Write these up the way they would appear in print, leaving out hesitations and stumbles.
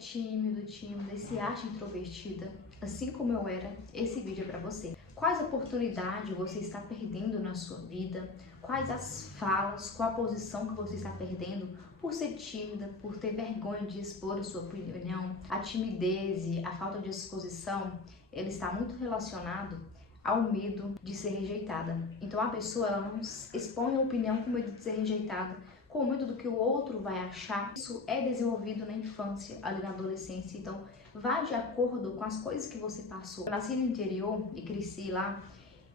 tímido, tímida e se acha introvertida, assim como eu era, esse vídeo é para você. Quais oportunidades você está perdendo na sua vida? Quais as falas, qual a posição que você está perdendo por ser tímida, por ter vergonha de expor a sua opinião? A timidez e a falta de exposição, ele está muito relacionado ao medo de ser rejeitada. Então a pessoa ela não expõe a opinião com medo de ser rejeitada, com medo do que o outro vai achar. Isso é desenvolvido na infância, ali na adolescência, então vai de acordo com as coisas que você passou. Eu nasci no interior e cresci lá,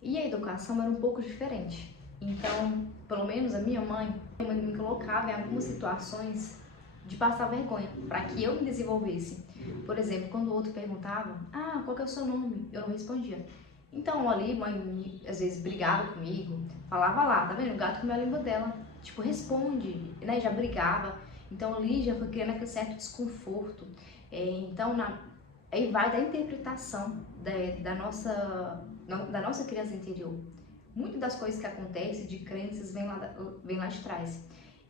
e a educação era um pouco diferente. Então, pelo menos a minha mãe me colocava em algumas situações de passar vergonha, para que eu me desenvolvesse. Por exemplo, quando o outro perguntava, qual que é o seu nome? Eu não respondia. Então ali, mãe às vezes brigava comigo, falava lá, tá vendo? O gato comeu a língua dela. Tipo, responde, né? Já brigava. Então ali já foi criando aquele certo desconforto. Então, aí vai da interpretação da nossa criança interior. Muitas das coisas que acontecem, de crenças, vem lá de trás.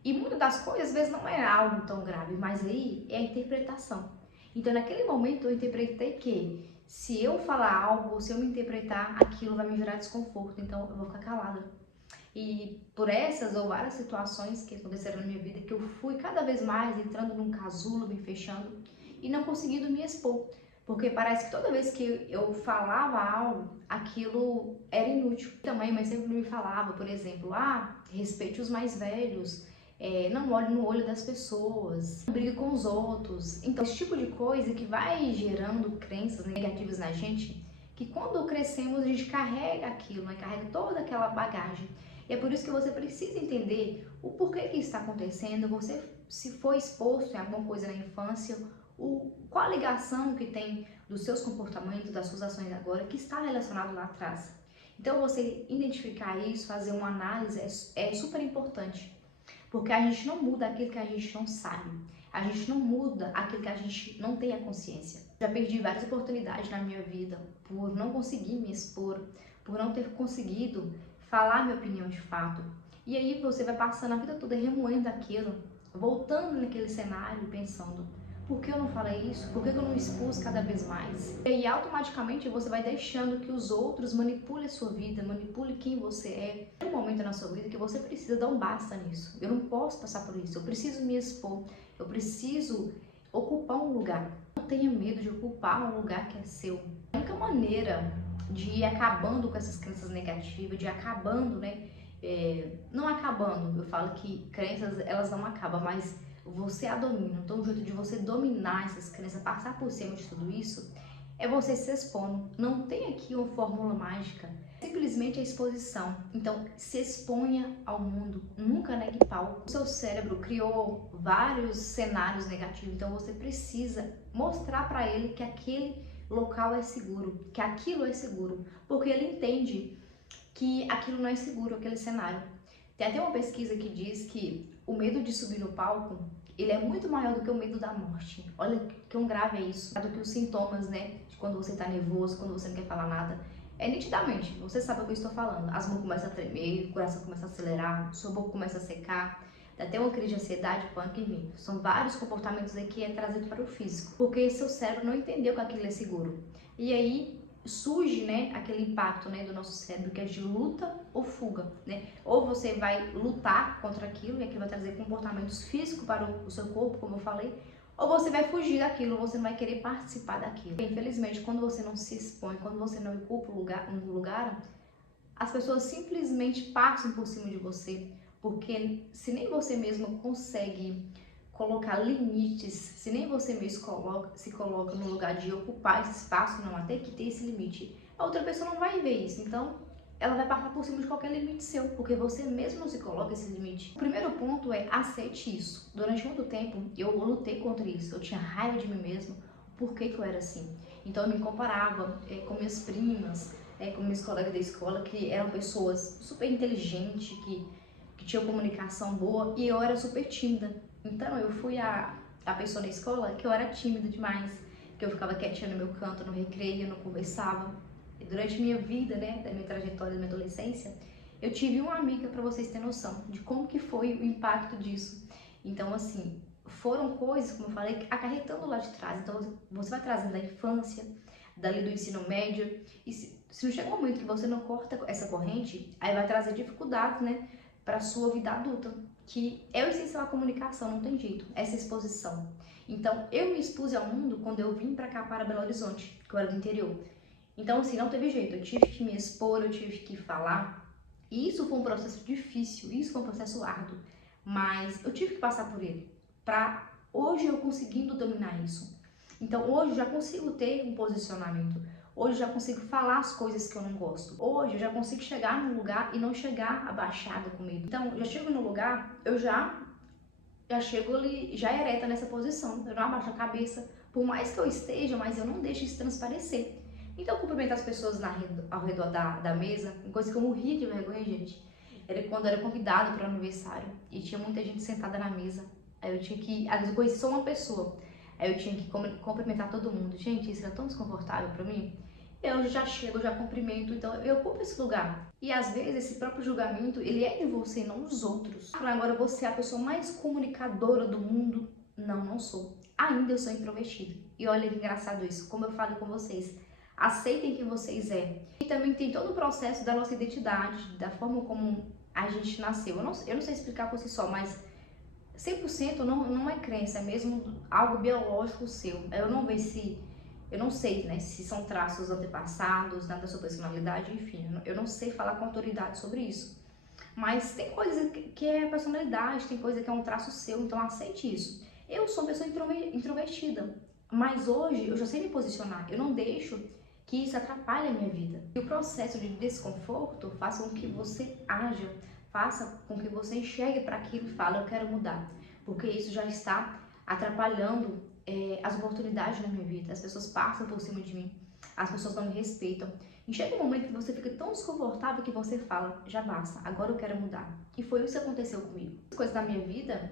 E muitas das coisas, às vezes, não é algo tão grave, mas aí é a interpretação. Então, naquele momento, eu interpretei que se eu falar algo, se eu me interpretar, aquilo vai me gerar desconforto, então eu vou ficar calada. E por essas ou várias situações que aconteceram na minha vida, que eu fui cada vez mais entrando num casulo, me fechando e não conseguindo me expor. Porque parece que toda vez que eu falava algo, aquilo era inútil. Também, mas sempre me falava, por exemplo, respeite os mais velhos, não olhe no olho das pessoas, não brigue com os outros. Então, esse tipo de coisa que vai gerando crenças negativas na gente, que quando crescemos a gente carrega aquilo, né? Carrega toda aquela bagagem. E é por isso que você precisa entender o porquê que isso está acontecendo, você se foi exposto em alguma coisa na infância, qual a ligação que tem dos seus comportamentos, das suas ações agora, que está relacionado lá atrás. Então, você identificar isso, fazer uma análise é super importante, porque a gente não muda aquilo que a gente não sabe, a gente não muda aquilo que a gente não tem a consciência. Já perdi várias oportunidades na minha vida por não conseguir me expor, por não ter conseguido falar minha opinião de fato. E aí você vai passando a vida toda remoendo aquilo, voltando naquele cenário, pensando: por que eu não falei isso? Por que eu não expus cada vez mais? E aí automaticamente você vai deixando que os outros manipulem a sua vida, manipulem quem você é. Tem um momento na sua vida que você precisa dar um basta nisso. Eu não posso passar por isso, eu preciso me expor, eu preciso ocupar um lugar. Não tenha medo de ocupar um lugar que é seu. A única maneira de ir acabando com essas crenças negativas, de ir acabando, né? Não acabando, eu falo que crenças elas não acabam, mas você a domina. Então o jeito de você dominar essas crenças, passar por cima de tudo isso, é você se expondo. Não tem aqui uma fórmula mágica, simplesmente a exposição. Então se exponha ao mundo, nunca negue palco. O seu cérebro criou vários cenários negativos, então você precisa mostrar para ele que aquele local é seguro, que aquilo é seguro, porque ele entende que aquilo não é seguro, aquele cenário. Tem até uma pesquisa que diz que o medo de subir no palco, ele é muito maior do que o medo da morte. Olha que grave é isso. Do que os sintomas, né, de quando você tá nervoso, quando você não quer falar nada. Nitidamente, você sabe o que eu estou falando. As mãos começam a tremer, o coração começa a acelerar, sua boca começa a secar, dá até uma crise de ansiedade, pânico, enfim. São vários comportamentos aí que é trazido para o físico, porque seu cérebro não entendeu que aquilo é seguro. E aí surge, né, aquele impacto, né, do nosso cérebro que é de luta ou fuga, né? Ou você vai lutar contra aquilo e aquilo vai trazer comportamentos físicos para o seu corpo, como eu falei, ou você vai fugir daquilo, você não vai querer participar daquilo. Infelizmente, quando você não se expõe, quando você não ocupa um lugar, as pessoas simplesmente passam por cima de você, porque se nem você mesmo consegue colocar limites, se nem você mesmo se coloca no lugar de ocupar esse espaço, não, até que ter esse limite, a outra pessoa não vai ver isso, então ela vai passar por cima de qualquer limite seu, porque você mesmo não se coloca esse limite. O primeiro ponto é aceite isso. Durante muito tempo eu lutei contra isso, eu tinha raiva de mim mesma, por que eu era assim. Então eu me comparava com minhas primas, com meus colegas da escola, que eram pessoas super inteligentes, que tinham comunicação boa, e eu era super tímida. Então eu fui a pessoa na escola que eu era tímida demais, que eu ficava quietinha no meu canto, no recreio, eu não conversava. E durante minha vida, né, da minha trajetória, da minha adolescência, eu tive uma amiga, para vocês terem noção de como que foi o impacto disso. Então assim, foram coisas, como eu falei, acarretando lá de trás. Então você vai trazendo da infância, dali do ensino médio, e se não chega um momento que você não corta essa corrente, aí vai trazer dificuldades, né, para sua vida adulta, que é o essencial à comunicação, não tem jeito, essa exposição. Então eu me expus ao mundo quando eu vim para cá, para Belo Horizonte, que eu era do interior. Então assim, não teve jeito, eu tive que me expor, eu tive que falar, e isso foi um processo difícil, isso foi um processo árduo, mas eu tive que passar por ele, para hoje eu conseguindo dominar isso. Então hoje eu já consigo ter um posicionamento, hoje eu já consigo falar as coisas que eu não gosto, hoje eu já consigo chegar num lugar e não chegar abaixada com medo. Então eu já chego no lugar, eu já chego ali, já ereta nessa posição, eu não abaixo a cabeça, por mais que eu esteja, mas eu não deixo isso transparecer. Então eu cumprimento as pessoas ao redor da mesa, uma coisa que eu morria de vergonha, gente, era quando eu era convidado para o aniversário e tinha muita gente sentada na mesa, aí eu tinha que, às vezes eu conhecia só uma pessoa, aí eu tinha que cumprimentar todo mundo. Gente, isso era tão desconfortável para mim. Eu já chego, já cumprimento, então eu ocupo esse lugar. E às vezes esse próprio julgamento, ele é de você, não dos outros. Agora você é a pessoa mais comunicadora do mundo? Não, não sou. Ainda eu sou introvertida. E olha que engraçado isso, como eu falo com vocês. Aceitem quem vocês é. E também tem todo o processo da nossa identidade, da forma como a gente nasceu. Eu não sei explicar por si só, mas 100% não é crença, é mesmo algo biológico seu. Eu não sei, né, se são traços antepassados, da sua personalidade, enfim. Eu não sei falar com autoridade sobre isso. Mas tem coisa que é personalidade, tem coisa que é um traço seu, então aceite isso. Eu sou uma pessoa introvertida, mas hoje eu já sei me posicionar. Eu não deixo que isso atrapalhe a minha vida. E o processo de desconforto faça com que você haja, faça com que você enxergue para aquilo e fale, eu quero mudar. Porque isso já está atrapalhando as oportunidades na minha vida. As pessoas passam por cima de mim, as pessoas não me respeitam. E chega um momento que você fica tão desconfortável que você fala, já basta, agora eu quero mudar. E foi isso que aconteceu comigo. As coisas da minha vida,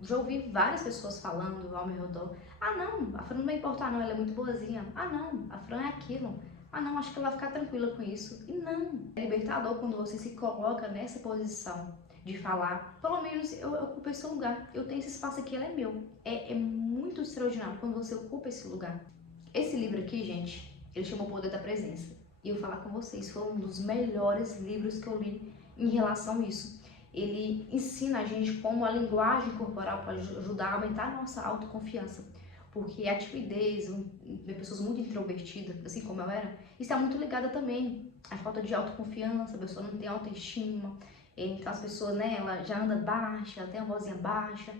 já ouvi várias pessoas falando ao meu redor, ah não, a Fran não vai importar não, ela é muito boazinha. Ah não, a Fran é aquilo. Ah não, acho que ela vai ficar tranquila com isso. E não, é libertador quando você se coloca nessa posição de falar, pelo menos eu ocupo esse lugar, eu tenho esse espaço aqui, ele é meu. É muito extraordinário quando você ocupa esse lugar. Esse livro aqui, gente, ele chama O Poder da Presença. E eu falar com vocês, foi um dos melhores livros que eu li em relação a isso. Ele ensina a gente como a linguagem corporal pode ajudar a aumentar a nossa autoconfiança. Porque a timidez, pessoas muito introvertidas, assim como eu era, está muito ligada também à falta de autoconfiança, a pessoa não tem autoestima. Então as pessoas, né, ela já anda baixa, ela tem a vozinha baixa,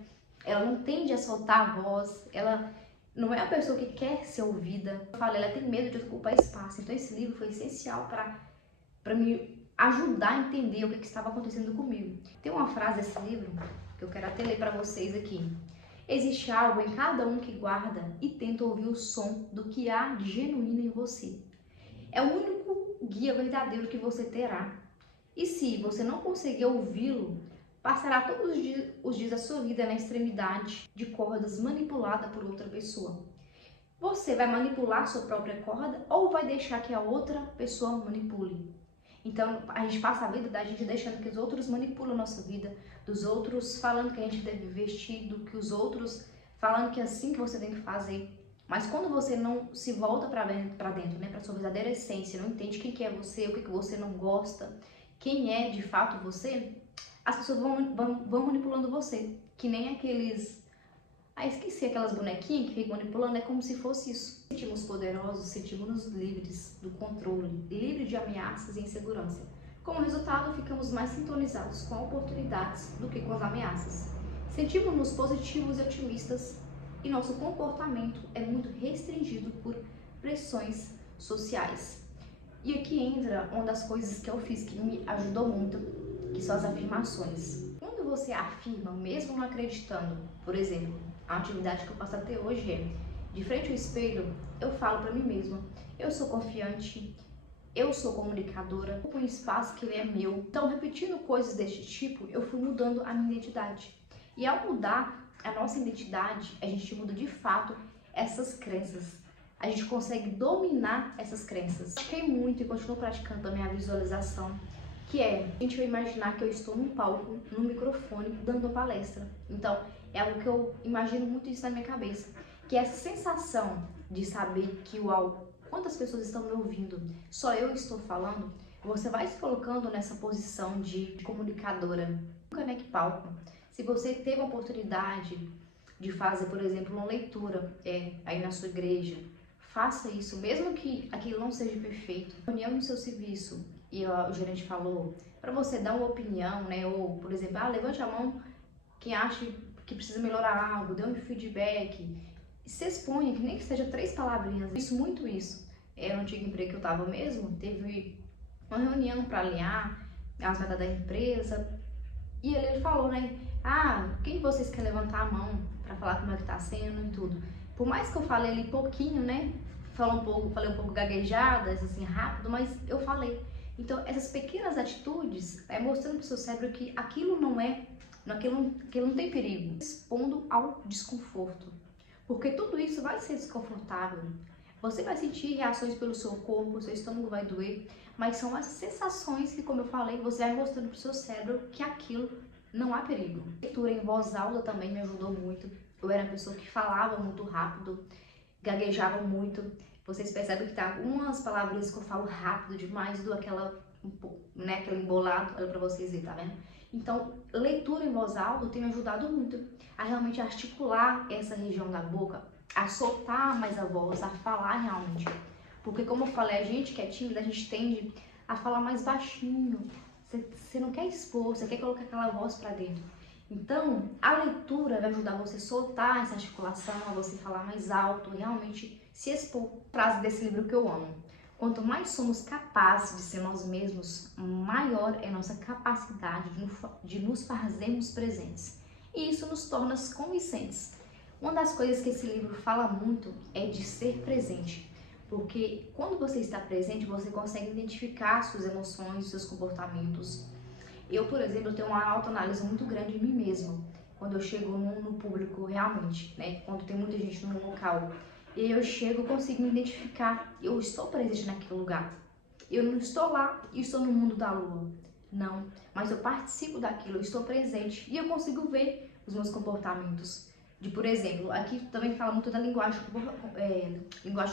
ela não tende a soltar a voz, ela não é a pessoa que quer ser ouvida. Eu falei, ela tem medo de ocupar espaço. Então esse livro foi essencial para me ajudar a entender o que estava acontecendo comigo. Tem uma frase desse livro que eu quero até ler para vocês aqui. Existe algo em cada um que guarda e tenta ouvir o som do que há de genuíno em você. É o único guia verdadeiro que você terá. E se você não conseguir ouvi-lo, passará todos os dias da sua vida na extremidade de cordas manipulada por outra pessoa. Você vai manipular sua própria corda ou vai deixar que a outra pessoa manipule? Então, a gente passa a vida da gente deixando que os outros manipulam a nossa vida, dos outros falando que a gente deve vestir, do que os outros falando que é assim que você tem que fazer. Mas quando você não se volta para dentro, né, para sua verdadeira essência, não entende quem que é você, o que você não gosta, quem é de fato você, as pessoas vão manipulando você. Que nem aqueles... esqueci, aquelas bonequinhas que ficam manipulando, é como se fosse isso. Sentimos poderosos, sentimos-nos livres do controle, livres de ameaças e insegurança. Como resultado, ficamos mais sintonizados com oportunidades do que com as ameaças. Sentimos-nos positivos e otimistas e nosso comportamento é muito restringido por pressões sociais. E aqui entra uma das coisas que eu fiz que me ajudou muito, que são as afirmações. Quando você afirma, mesmo não acreditando, por exemplo, a atividade que eu faço até hoje é, de frente ao espelho, eu falo para mim mesma, eu sou confiante, eu sou comunicadora, eu ponho espaço que ele é meu. Então, repetindo coisas deste tipo, eu fui mudando a minha identidade. E ao mudar a nossa identidade, a gente muda de fato essas crenças. A gente consegue dominar essas crenças. Pratiquei muito e continuo praticando a minha visualização, que é, a gente vai imaginar que eu estou num palco, num microfone, dando uma palestra. Então, É algo que eu imagino muito isso na minha cabeça, que é essa sensação de saber que uau, quantas pessoas estão me ouvindo, só eu estou falando, você vai se colocando nessa posição de comunicadora. Nunca, né, que palco. Se você teve a oportunidade de fazer, por exemplo, uma leitura aí na sua igreja, faça isso, mesmo que aquilo não seja perfeito. Reunião no seu serviço e o gerente falou para você dar uma opinião, né? Ou, por exemplo, levante a mão quem acha que precisa melhorar algo, dê um feedback, se exponha, que nem que seja 3 palavrinhas. Muito isso. No antigo emprego que eu estava mesmo, teve uma reunião para alinhar as metas da empresa e ele falou, né? Quem de vocês quer levantar a mão para falar como é que tá sendo e tudo? Por mais que eu falei ali pouquinho, né? Falei um pouco gaguejada, assim, rápido, mas eu falei. Então, essas pequenas atitudes mostrando para o seu cérebro que aquilo aquilo não tem perigo, expondo ao desconforto. Porque tudo isso vai ser desconfortável. Você vai sentir reações pelo seu corpo, seu estômago vai doer, mas são as sensações que, como eu falei, você vai mostrando para o seu cérebro que aquilo não há perigo. A leitura em voz alta também me ajudou muito. Eu era uma pessoa que falava muito rápido, gaguejava muito. Vocês percebem que tá umas palavras que eu falo rápido demais, do aquela, né, aquele embolado, olha pra vocês verem, tá vendo? Então, leitura em voz alta tem me ajudado muito a realmente articular essa região da boca, a soltar mais a voz, a falar realmente. Porque, como eu falei, a gente que é tímida, a gente tende a falar mais baixinho. Você não quer expor, você quer colocar aquela voz pra dentro. Então, a leitura vai ajudar você a soltar essa articulação, a você falar mais alto, realmente se expor. Frase desse livro que eu amo. Quanto mais somos capazes de ser nós mesmos, maior é nossa capacidade de nos fazermos presentes. E isso nos torna convincentes. Uma das coisas que esse livro fala muito é de ser presente. Porque quando você está presente, você consegue identificar suas emoções, seus comportamentos. Eu, por exemplo, tenho uma autoanálise muito grande de mim mesma. Quando eu chego no público realmente, né? Quando tem muita gente no local. E eu chego, eu consigo me identificar. Eu estou presente naquele lugar. Eu não estou lá e estou no mundo da lua. Não. Mas eu participo daquilo, eu estou presente. E eu consigo ver os meus comportamentos. Por exemplo, aqui também fala muito da linguagem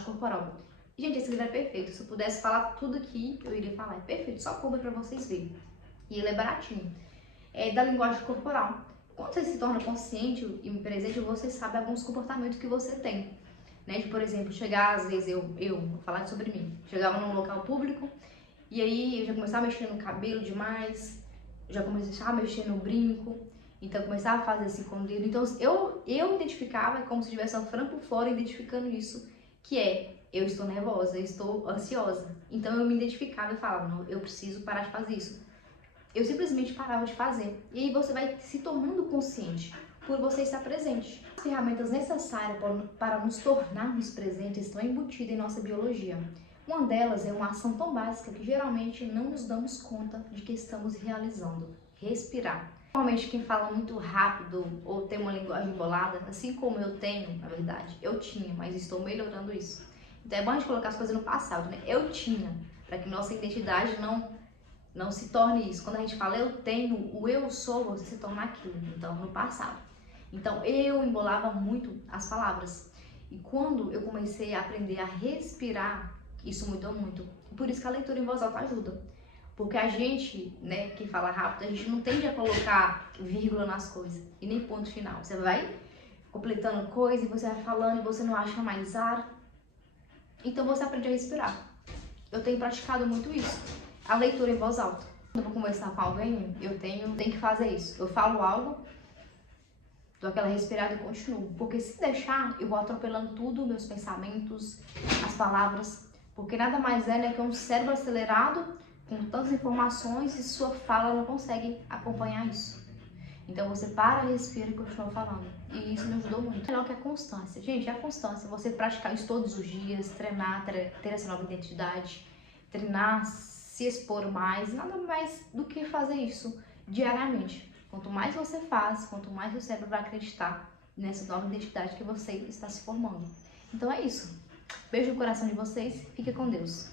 corporal. E, gente, esse livro é perfeito. Se eu pudesse falar tudo aqui, eu iria falar. É perfeito, só compra pra vocês verem. E ele é baratinho. É da linguagem corporal. Quando você se torna consciente e presente, você sabe alguns comportamentos que você tem. Né? Por exemplo, chegar, às vezes, vou falar sobre mim. Chegava num local público e aí eu já começava a mexer no cabelo demais, já começava a mexer no brinco, então eu começava a fazer assim com o dedo. Então eu identificava, como se tivesse uma franco fora identificando isso, que eu estou nervosa, eu estou ansiosa. Então eu me identificava e falava, não, eu preciso parar de fazer isso. Eu simplesmente parava de fazer. E aí você vai se tornando consciente por você estar presente. As ferramentas necessárias para nos tornarmos presentes estão embutidas em nossa biologia. Uma delas é uma ação tão básica que geralmente não nos damos conta de que estamos realizando. Respirar. Normalmente quem fala muito rápido ou tem uma linguagem embolada, assim como eu tenho, na verdade, eu tinha, mas estou melhorando isso. Então é bom a gente colocar as coisas no passado, né? Eu tinha, para que nossa identidade não se torne isso. Quando a gente fala eu tenho, o eu sou, você se torna aquilo. Então, no passado. Então, eu embolava muito as palavras. E quando eu comecei a aprender a respirar, isso mudou muito. Por isso que a leitura em voz alta ajuda. Porque a gente, né, que fala rápido, a gente não tende a colocar vírgula nas coisas. E nem ponto final. Você vai completando coisa e você vai falando e você não acha mais ar. Então, você aprende a respirar. Eu tenho praticado muito isso. A leitura em voz alta. Quando eu vou conversar com alguém, eu tenho que fazer isso. Eu falo algo, dou aquela respirada e continuo. Porque se deixar, eu vou atropelando tudo, meus pensamentos, as palavras. Porque nada mais é, né, que um cérebro acelerado, com tantas informações, e sua fala não consegue acompanhar isso. Então você para, respira e continua falando. E isso me ajudou muito. Melhor que a constância. Gente, a constância. Você praticar isso todos os dias, treinar, ter essa nova identidade, treinar, se expor mais, nada mais do que fazer isso diariamente. Quanto mais você faz, quanto mais o cérebro vai acreditar nessa nova identidade que você está se formando. Então é isso. Beijo no coração de vocês, fique com Deus.